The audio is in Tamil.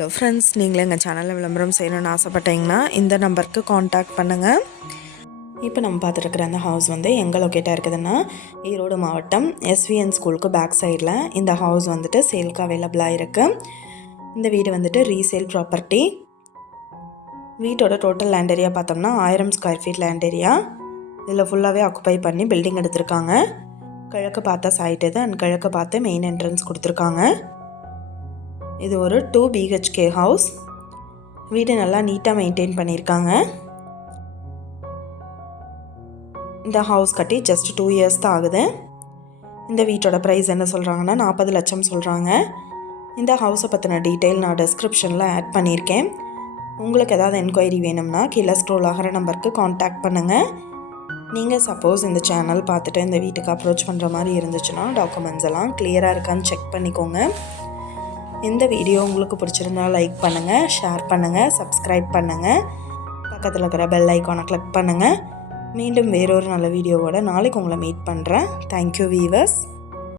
ஹலோ ஃப்ரெண்ட்ஸ், நீங்களே எங்கள் சேனலில் விளம்பரம் செய்யணும்னு ஆசைப்பட்டீங்கன்னா இந்த நம்பருக்கு காண்டாக்ட் பண்ணுங்கள். இப்போ நம்ம பார்த்துருக்குற அந்த ஹவுஸ் வந்து எங்கே லொக்கேட்டாக இருக்குதுன்னா ஈரோடு மாவட்டம் எஸ்விஎன் ஸ்கூலுக்கு பேக் சைடில் இந்த ஹவுஸ் வந்துட்டு சேலுக்கு அவைலபிளாக இருக்குது. இந்த வீடு வந்துட்டு ரீசேல் ப்ராப்பர்ட்டி. வீட்டோட டோட்டல் லேண்ட் ஏரியா பார்த்தோம்னா 1000 ஸ்கொயர் ஃபீட் லேண்ட் ஏரியா. இதில் ஃபுல்லாகவே ஆக்குப்பை பண்ணி பில்டிங் எடுத்திருக்காங்க. கிழக்கு பார்த்த சைட் இது அண்ட் கிழக்கு பார்த்து மெயின் என்ட்ரன்ஸ் கொடுத்துருக்காங்க. இது ஒரு 2 BHK ஹவுஸ். வீடு நல்லா நீட்டாக மெயின்டைன் பண்ணியிருக்காங்க. இந்த ஹவுஸ் கட்டி ஜஸ்ட் 2 இயர்ஸ் தான் ஆகுது. இந்த வீட்டோட ப்ரைஸ் என்ன சொல்கிறாங்கன்னா 40 லட்சம் சொல்கிறாங்க. இந்த ஹவுஸை பற்றின டீட்டெயில் நான் டிஸ்கிரிப்ஷனில் ஆட் பண்ணியிருக்கேன். உங்களுக்கு ஏதாவது என்கொயரி வேணும்னா கீழே ஸ்க்ரோல் ஆகிற நம்பருக்கு காண்டாக்ட் பண்ணுங்கள். நீங்கள் சப்போஸ் இந்த சேனல் பார்த்துட்டு இந்த வீட்டுக்கு அப்ரோச் பண்ணுற மாதிரி இருந்துச்சுன்னா டாக்குமெண்ட்ஸ் எல்லாம் கிளியராக இருக்கான்னு செக் பண்ணிக்கோங்க. இந்த வீடியோ உங்களுக்கு பிடிச்சிருந்தா லைக் பண்ணுங்கள், ஷேர் பண்ணுங்கள், சப்ஸ்கிரைப் பண்ணுங்கள், பக்கத்தில் இருக்கிற பெல் ஐக்கானை கிளிக் பண்ணுங்கள். மீண்டும் வேறொரு நல்ல வீடியோவோட நாளைக்கு உங்களை மீட் பண்ணுறேன். Thank you viewers.